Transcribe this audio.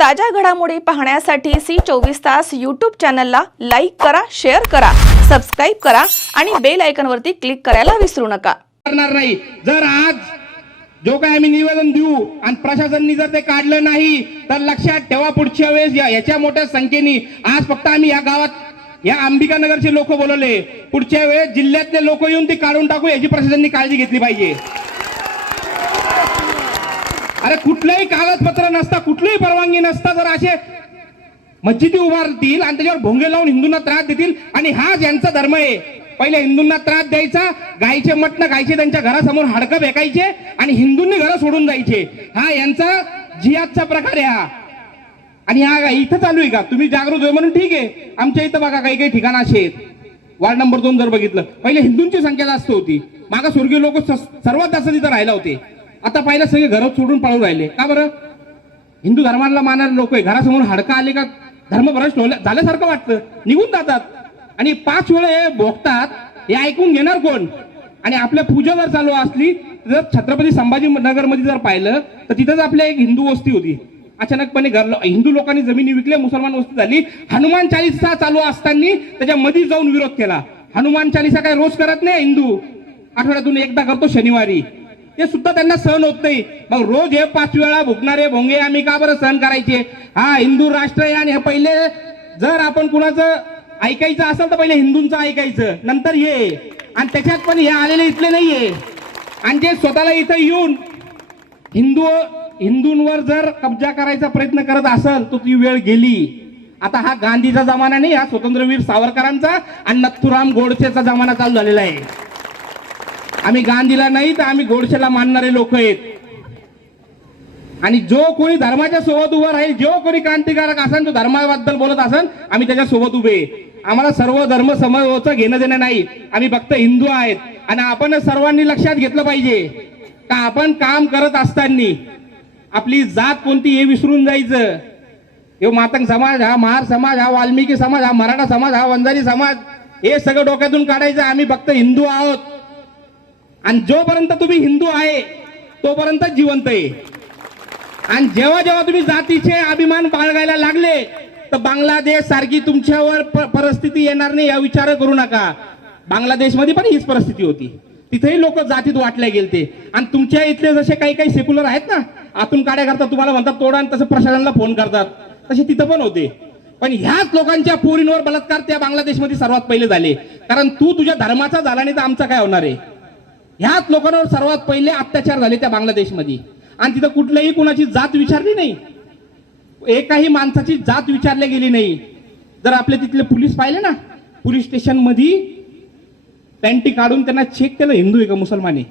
ताज्या घडामोडी पाहण्यासाठी सी चोवीस तास यूट्यूब चॅनलला लाईक करा शेअर करा सबस्क्राईब करा आणि बेल आयकॉनवरती क्लिक करायला विसरू नका. करणार नाही. जर आज जो काय आम्ही निवेदन देऊ आणि प्रशासनाने जर ते काढलं नाही तर लक्षात ठेवा पुढच्या वेळेस या- याच्या मोठ्या संख्येने. आज फक्त आम्ही या गावात या अंबिका नगरचे लोक बोलवले. पुढच्या वेळेस जिल्ह्यातले लोक येऊन ते काढून टाकू याची प्रशासनाने काळजी घेतली पाहिजे. अरे कुठलंही कागदपत्र नसता कुठलीही परवानगी नसता जर असे मस्जिदी उभारतील आणि त्याच्यावर भोंगे लावून हिंदूंना त्रास देतील आणि हाच यांचा धर्म आहे. पहिले हिंदूंना त्रास द्यायचा गायचे मटण गायचे त्यांच्या घरासमोर हाडकं फेकायचे आणि हिंदूंनी घरं सोडून जायचे. हा यांचा जियादचा प्रकार आहे हा. आणि हा इथं चालू आहे का? तुम्ही जागृत होय म्हणून ठीक आहे. आमच्या इथं बघा काही काही ठिकाण असे आहेत. वार्ड नंबर दोन जर बघितलं पहिले हिंदूंची संख्या जास्त होती. मागा स्वर्गीय लोक सर्वात जास्त तिथं राहिला होते. आता पाहिलं सगळे घर सोडून पळून राहिले. का बरं? हिंदू धर्माला मानणारे लोक आहे. घरासमोर हाडकं आले का धर्मभ्रष्ट होल्या- झाल्यासारखं वाटतं. निघून जातात. आणि पाच वेळे हे भोगतात हे ऐकून घेणार कोण? आणि आपल्या पूजा जर चालू असली जर छत्रपती संभाजी नगरमध्ये जर पाहिलं तर तिथंच आपल्या एक हिंदू वस्ती होती. अचानकपणे घर हिंदू लोकांनी जमिनी विकल्या मुसलमान वस्ती झाली. हनुमान चालीसा चालू असताना त्याच्या मध्ये जाऊन विरोध केला. हनुमान चालीसा काय रोज करत नाही हिंदू. आठवड्यातून एकदा करतो शनिवारी. ते सुद्धा त्यांना सहन होत नाही. मग रोज हे पाच वेळा भुकणारे भोंगे आम्ही का बरं सहन करायचे? हा हिंदू राष्ट्र आहे आणि हे पहिले जर आपण कुणाचं ऐकायचं असेल तर पहिले हिंदूंचं ऐकायचं नंतर हे. आणि त्याच्यात पण हे आलेले इथले नाहीये. आणि जे स्वतःला इथं येऊन हिंदू हिंदूंवर जर कब्जा करायचा प्रयत्न करत असेल तर ती वेळ गेली. आता हा गांधीचा जमाना नाही हा स्वतंत्रवीर सावरकरांचा आणि नथुराम गोडसेचा जमाना चालू झालेला आहे. आम्ही गांधीला नाही तर आम्ही गोडसेला मानणारे लोक आहेत. आणि जो कोणी धर्माच्या सोबत उभा राहील जो कोणी क्रांतिकारक असेल जो धर्माबद्दल बोलत असेल आम्ही त्याच्या सोबत उभे आम्हाला सर्व धर्म समोरचं घेणं देणं नाही. आम्ही फक्त हिंदू आहेत. आणि आपण सर्वांनी लक्षात घेतलं पाहिजे का आपण काम करत असताना आपली जात कोणती हे विसरून जायचं. हे मातंग समाज हा महार समाज हा वाल्मिकी समाज हा मराठा समाज हा वंजारी समाज हे सगळं डोक्यातून काढायचं. आम्ही फक्त हिंदू आहोत. आणि जोपर्यंत तुम्ही हिंदू आहे तोपर्यंत जिवंत आहे. आणि जेव्हा जेव्हा तुम्ही जातीचे अभिमान बाळगायला लागले तर बांगलादेश सारखी तुमच्यावर प- परिस्थिती येणार नाही या विचार करू नका. बांगलादेशमध्ये पण हीच परिस्थिती होती. तिथेही लोक जातीत वाटले गेलते. आणि तुमच्या इथले जसे काही काही सेक्युलर आहेत ना आतून काड्या करतात तुम्हाला म्हणतात तोडा आणि तसं प्रशासनाला फोन करतात. तसे तिथं पण होते. पण ह्याच लोकांच्या पोरींवर बलात्कार त्या बांगलादेशमध्ये सर्वात पहिले झाले. कारण तू तुझ्या धर्माचा झाला नाही तर आमचा काय होणार आहे? ह्याच लोकांवर सर्वात पहिले अत्याचार झाले त्या बांगलादेशमध्ये. आणि तिथं कुठल्याही कुणाची जात विचारली नाही. एकाही माणसाची जात विचारली गेली नाही. जर आपले तिथले पोलीस पाहिले ना पोलीस स्टेशनमध्ये पॅन्टी काढून त्यांना चेक केलं हिंदू आहे का मुसलमान आहे?